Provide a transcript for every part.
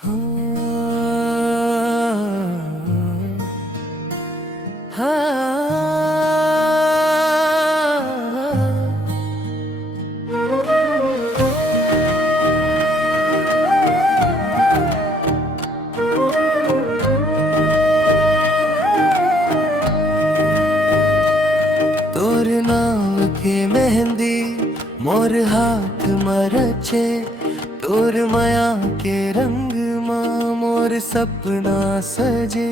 तोर नाम के मेहंदी मोर हाथ मरचे, तोर माया के रंग माँ मोर सपना सजे।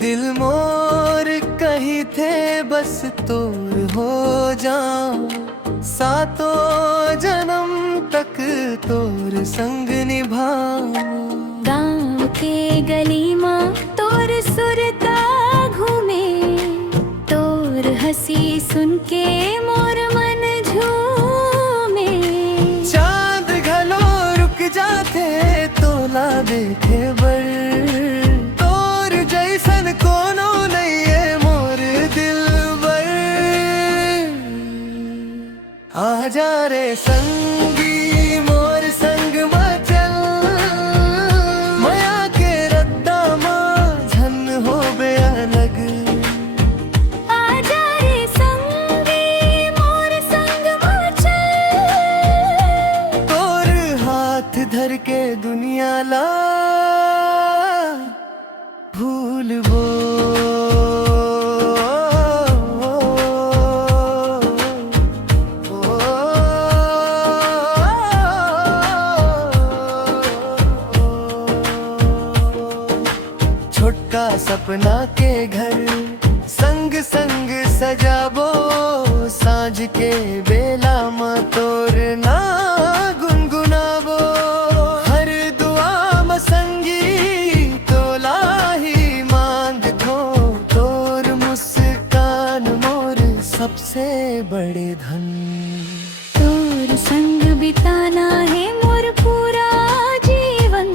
दिल मोर कहीं थे बस तोर हो जाऊं, सातों जन्म तक तोर संग निभाऊं। गाँव के गली माँ तोर सुरता घूमे, तोर हंसी सुन के मोर मन झूमे। चांद घलो रुक जाते तोला देखे बर, तोर जैसन कोनो नहीं है मोर दिल बर। आजा रे संगी मोर संग मचल, माया के रद्दा माँ झन हो बे अलग। आजा रे संगी मोर संग मचल, तोर हाथ धर के दुनिया ला भूलबो। छोटका सपना के घर संग संग सजाबो, सांझ के बेला में तोर ना गुनगुनाबो। हर दुआ में संगी तोला ही मांग थो, तोर मुस्कान मोर सबसे बड़े धन। तोर संग बिताना है मोर पूरा जीवन,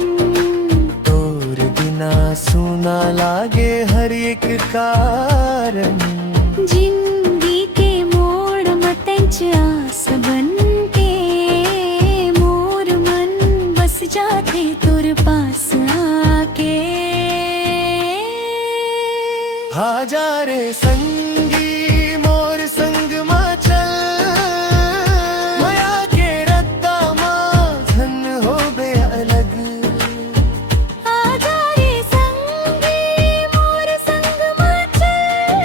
तोर बिना सुना लागे हर एक कारण। जिंदगी के मोड़ मतंच आस बन के, मोर मन बस जाते तोर पास आके। आजा रे संगी मोर संग माँ चल, माया के रद्दा माँ धन हो बे अलग। आजा रे संगी मोर संग मचल,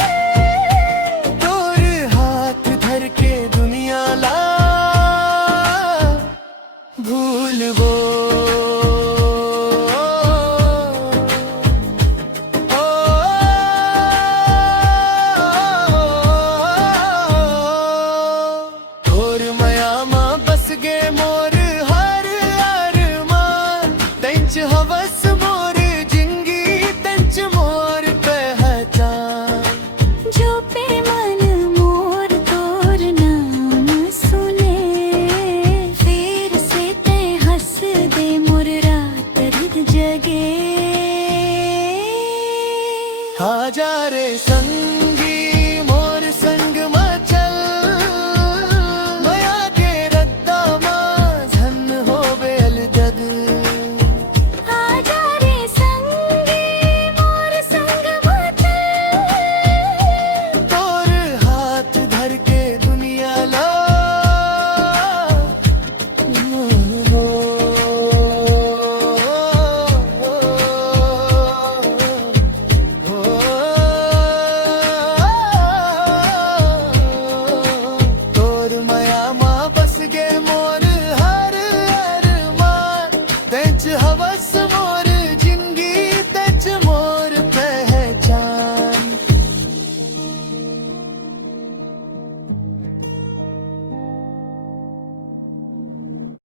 तोर हाथ धर के दुनिया ला भूलबो। तोर माया माँ बस गे मोर हर अरमान, तेंच हवस मोर जिंदगी तेंच मोर पहचान। जो पे मन मोर तोर नाम सुने, फिर से ते हंस दे मोर रात रिद जगे। आजा रे